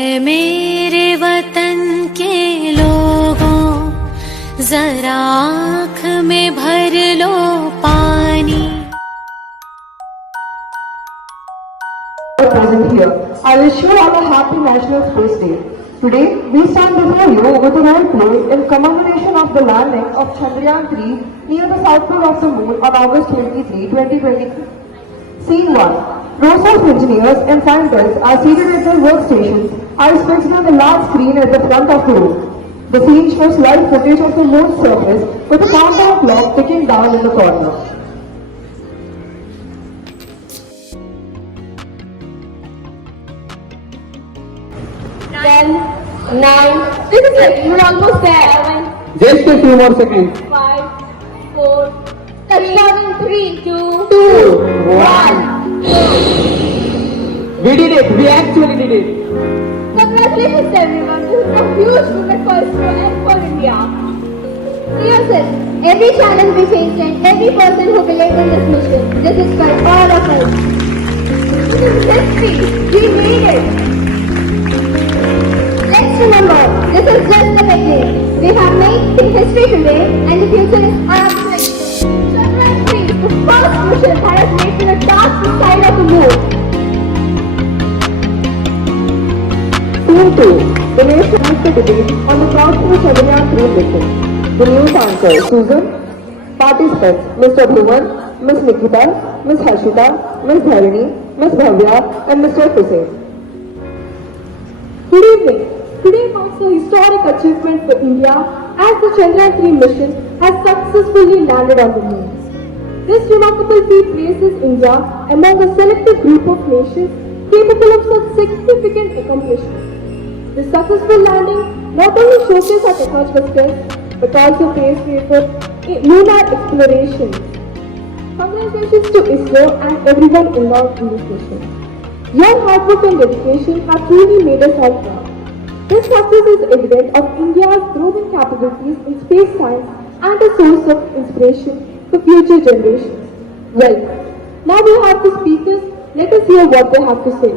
मेरे वतन के लोगों जरा आँख में भर लो पानी. Present here, I wish you all a happy National Space Day. Today, we stand before you with a role play in commemoration of the landing of Chandrayaan-3 near the south pole of the moon on August 23, 2023. Scene 1. Rows of engineers and scientists are seated at their workstations, eyes fixed on the large screen at the front of the room. The scene shows live footage of the moon's surface with a countdown clock ticking down in the corner. This is it. You're almost there. Just a few more seconds. 5, 4, touchdown in 3, 2, 1. We did it. We actually did it. Congratulations everyone. This is a huge moment for ISRO and for India. Seriously, every challenge we faced and every person who believed in this mission, this is for all of us. This is history. We made it. Let's remember, this is just the beginning. We have made history today and the future is our place. Chandrayaan-3 is the first mission that has made to the dark side of the moon. Scene 2. The nation has the debate on the cost of the Chandrayaan-3 mission. The news anchor, Susan. Participants, Mr. Bhuvan, Ms. Nikita, Ms. Harshitha, Ms. Dharani, Ms. Bhavya, and Mr. Hussain. Good evening. Today marks a historic achievement for India as the Chandrayaan-3 mission has successfully landed on the moon. This remarkable feat places India among a selected group of nations capable of such significant accomplishments. This successful landing not only showcases our technological skills but also paves way for lunar exploration. Congratulations to ISRO and everyone involved in this mission. Your hard work and dedication have truly made us all proud. This success is evident of India's growing capabilities in space science and a source of inspiration for future generations. Well, now we have the speakers. Let us hear what they have to say.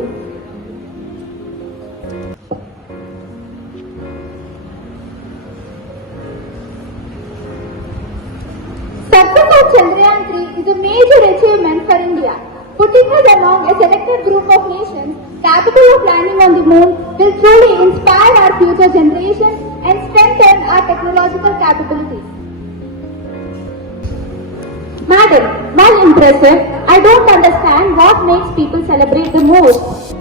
Success of Chandrayaan-3 is a major achievement for India. Putting us among a selected group of nations capable of landing on the moon will truly inspire our future generations and strengthen our technological capabilities. Madam, while impressive, I don't understand what makes people celebrate the most.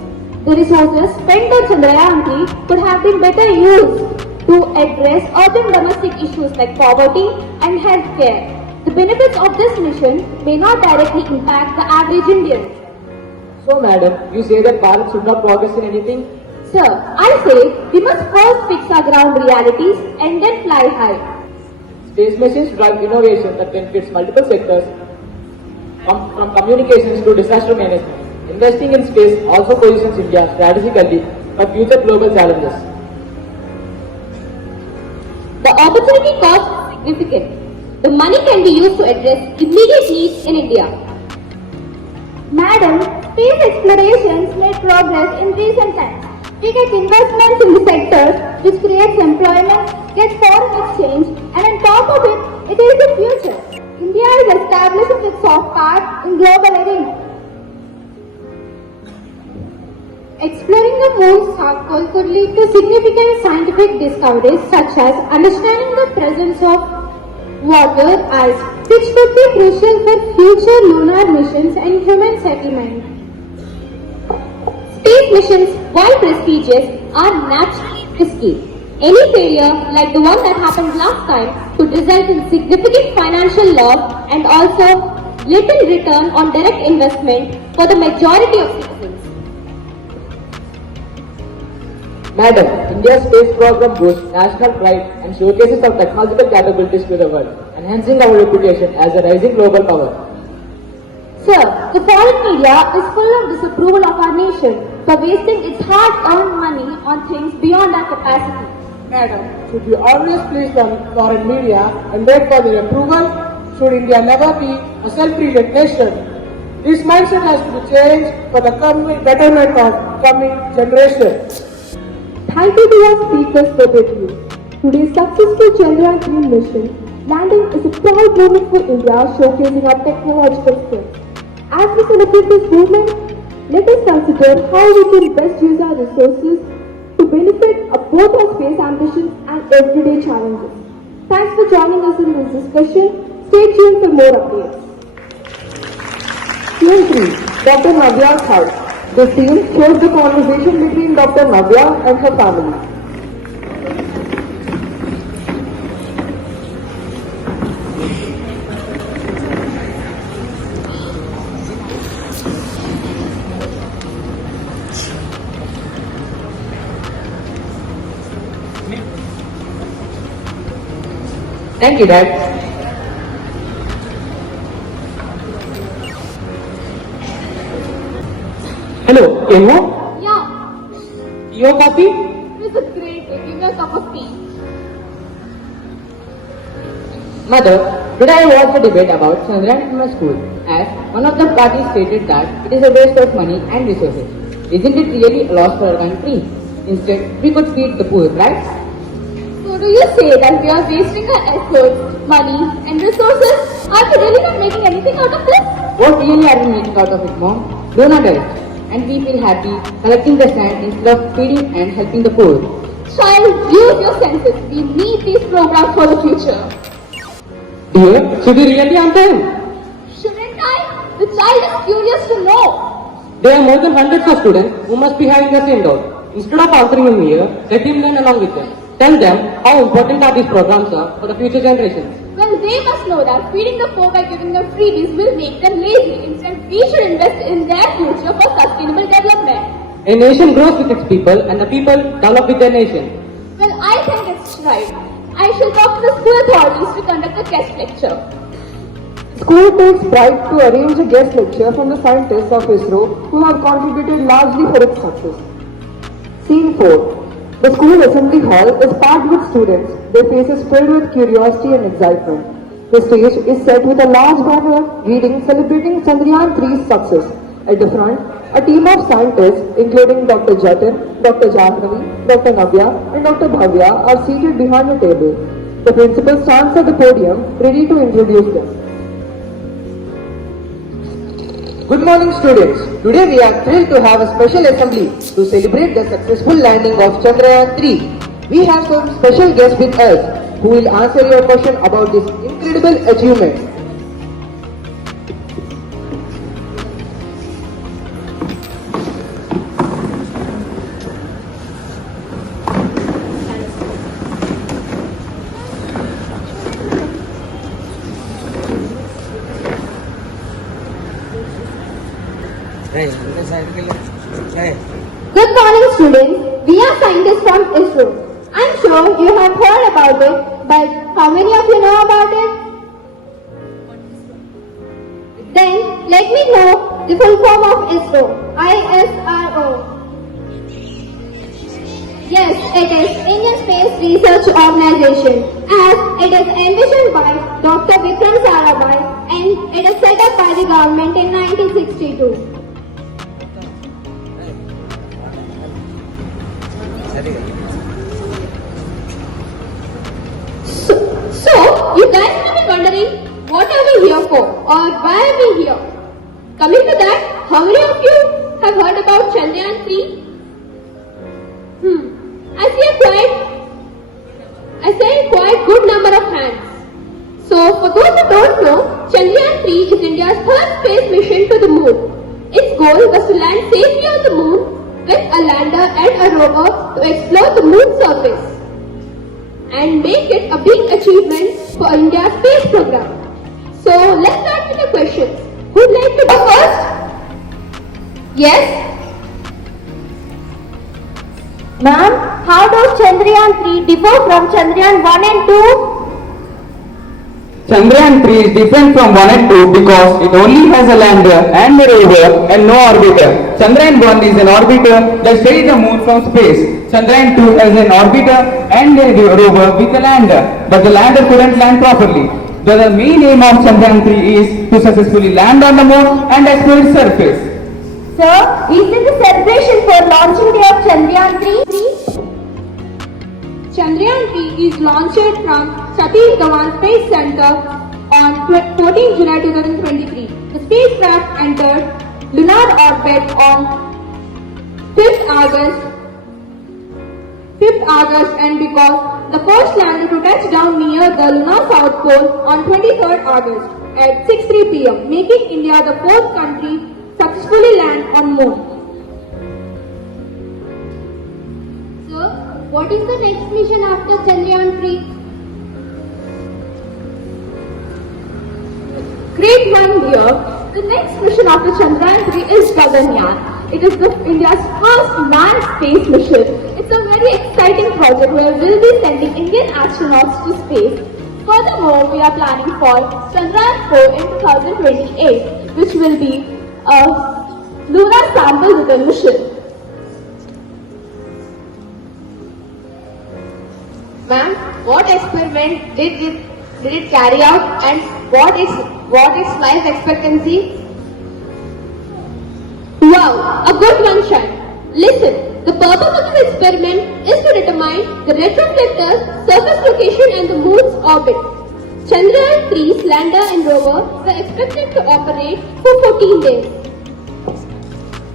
The resources spent on Chandrayaan-3 could have been better used to address urgent domestic issues like poverty and healthcare. The benefits of this mission may not directly impact the average Indian. So, madam, you say that Bharat should not progress in anything? Sir, I say we must first fix our ground realities and then fly high. Space missions drive innovation that benefits multiple sectors, from communications to disaster management. Investing in space also positions India strategically for future global challenges. The opportunity cost is significant. The money can be used to address immediate needs in India. Madam, space explorations made progress in recent times. We get investments in the sectors which creates employment, get foreign exchange, and on top of it, it is the future. India is establishing its soft power in global arena. Exploring the moon's south pole could lead to significant scientific discoveries such as understanding the presence of water ice, which could be crucial for future lunar missions and human settlement. Space missions, while prestigious, are naturally risky. Any failure, like the one that happened last time, could result in significant financial loss and also little return on direct investment for the majority of citizens. Madam, India's space program boosts national pride and showcases our technological capabilities to the world, enhancing our reputation as a rising global power. Sir, the foreign media is full of disapproval of our nation for wasting its hard-earned money on things beyond our capacity. Madam, should we always please the foreign media and wait for their approval? Should India never be a self-reliant nation? This mindset has to be changed for the betterment of coming generations. Thank you to our speakers for their views. Today's successful Chandrayaan-3 mission landing is a proud moment for India, showcasing our technological skills. As we celebrate this movement, let us consider how we can best use our resources to benefit of both our space ambitions and everyday challenges. Thanks for joining us in this discussion. Stay tuned for more updates. Scene 3. Dr. Navya's house. The scene shows the conversation between Dr. Navya and her family. Thank you, Dad. Hello, Emo? Yeah, Your copy? this is great. Give me a cup of tea. Mother, today I watched a debate about Chandrayaan in my school, as one of the parties stated that it is a waste of money and resources. Isn't it really a loss for our country? Instead, we could feed the poor, right? So do you say that we are wasting our efforts, money and resources? Are we really not making anything out of this? What really are we making out of it, Mom? Donor direct. And we feel happy collecting the sand instead of feeding and helping the poor. Child, use your senses. We need these programs for the future. Dear, should we really answer him? Shouldn't I? The child is curious to know. There are more than hundreds of students who must be having the same doubt. Instead of answering him here, let him learn along with them. Tell them how important are these programs are for the future generations. Well, they must know that feeding the poor by giving them freebies will make them lazy. Instead, we should invest in their future for sustainable development. A nation grows with its people and the people develop with their nation. Well, I think it's right. I shall talk to the school authorities to conduct a guest lecture. School takes pride to arrange a guest lecture from the scientists of ISRO who have contributed largely for its success. Scene 4. The school assembly hall is packed with students, their faces filled with curiosity and excitement. The stage is set with a large banner reading celebrating Chandrayaan-3's success. At the front, a team of scientists including Dr. Jatin, Dr. Jahnavi, Dr. Navya and Dr. Bhavya are seated behind a table. The principal stands at the podium ready to introduce them. Good morning, students. Today we are thrilled to have a special assembly to celebrate the successful landing of Chandrayaan-3. We have some special guests with us who will answer your question about this incredible achievement. Good morning, students. We are scientists from ISRO. I'm sure you have heard about it, but how many of you know about it? Then let me know the full form of ISRO. ISRO. Yes, it is Indian Space Research Organization, as it is envisioned by Dr. Vikram Sarabhai and it is set up by the government in 1962. So, you guys may be wondering, what are we here for or why are we here? Coming to that, how many of you have heard about Chandrayaan-3? I say quite good number of hands. So, for those who don't know, Chandrayaan-3 is India's third space mission to the moon. Its goal was to land safely on the moon with a lander and a rover to explore the moon's surface and make it a big achievement for India's space program. So let's start with the questions. Who'd like to go first? Yes? Ma'am, how does Chandrayaan-3 differ from Chandrayaan 1 and 2? Chandrayaan-3 is different from 1 and 2 because it only has a lander and a rover and no orbiter. Chandrayaan-1 is an orbiter that studies the moon from space. Chandrayaan-2 has an orbiter and a rover with a lander, but the lander couldn't land properly. The main aim of Chandrayaan-3 is to successfully land on the moon and explore its surface. Sir, is this a celebration for launching day of Chandrayaan-3? Chandrayaan-3 is launched from Satish Dhawan Space Center on 14 July 2023. The spacecraft entered lunar orbit on 5th August and because the first lander to touch down near the lunar south pole on 23rd August at 6:03 p.m., making India the fourth country successfully land on moon. So, what is the next mission after Chandrayaan-3? Great one, dear. The next mission after Chandrayaan-3 is Gaganyaan. It is India's first manned space mission. It's a very exciting project where we'll be sending Indian astronauts to space. Furthermore, we are planning for Chandrayaan-4 in 2028, which will be a lunar sample return mission. Ma'am, what experiment did it carry out and what its life expectancy? Wow, a good one, Shai. Listen, the purpose of this experiment is to determine the retroflector's surface location and the moon's orbit. Chandrayaan-3's lander and rover were expected to operate for 14 days.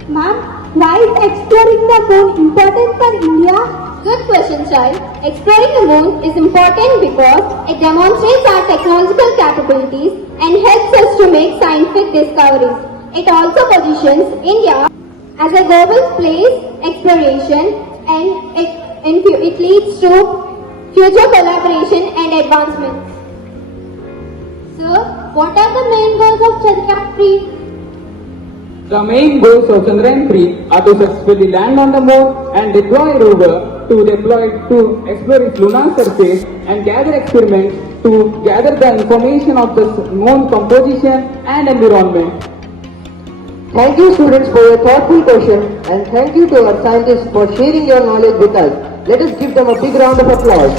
Ma'am, why is exploring the moon important for India? Good question, child. Exploring the moon is important because it demonstrates our technological capabilities and helps us to make scientific discoveries. It also positions India as a global place exploration and it leads to future collaboration and advancement. Sir, what are the main goals of Chandrayaan-3? The main goals of Chandrayaan-3 are to successfully land on the moon and deploy a rover to explore its lunar surface and gather experiments to gather the information of the moon composition and environment. Thank you students for your thoughtful question and thank you to our scientists for sharing your knowledge with us. Let us give them a big round of applause.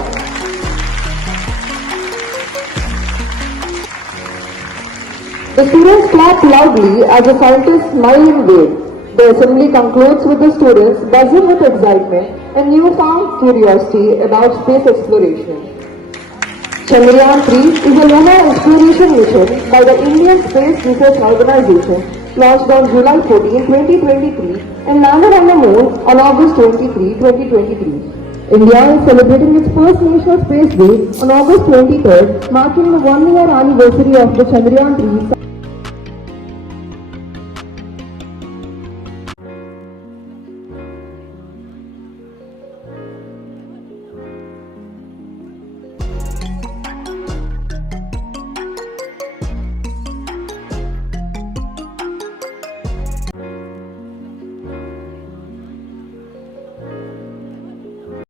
The students clap loudly as the scientists smile and wave. The assembly concludes with the students buzzing with excitement and newfound curiosity about space exploration. Chandrayaan-3 is a lunar exploration mission by the Indian Space Research Organization launched on July 14, 2023 and landed on the moon on August 23, 2023. India is celebrating its first National Space Day on August 23rd, marking the 1-year anniversary of the Chandrayaan-3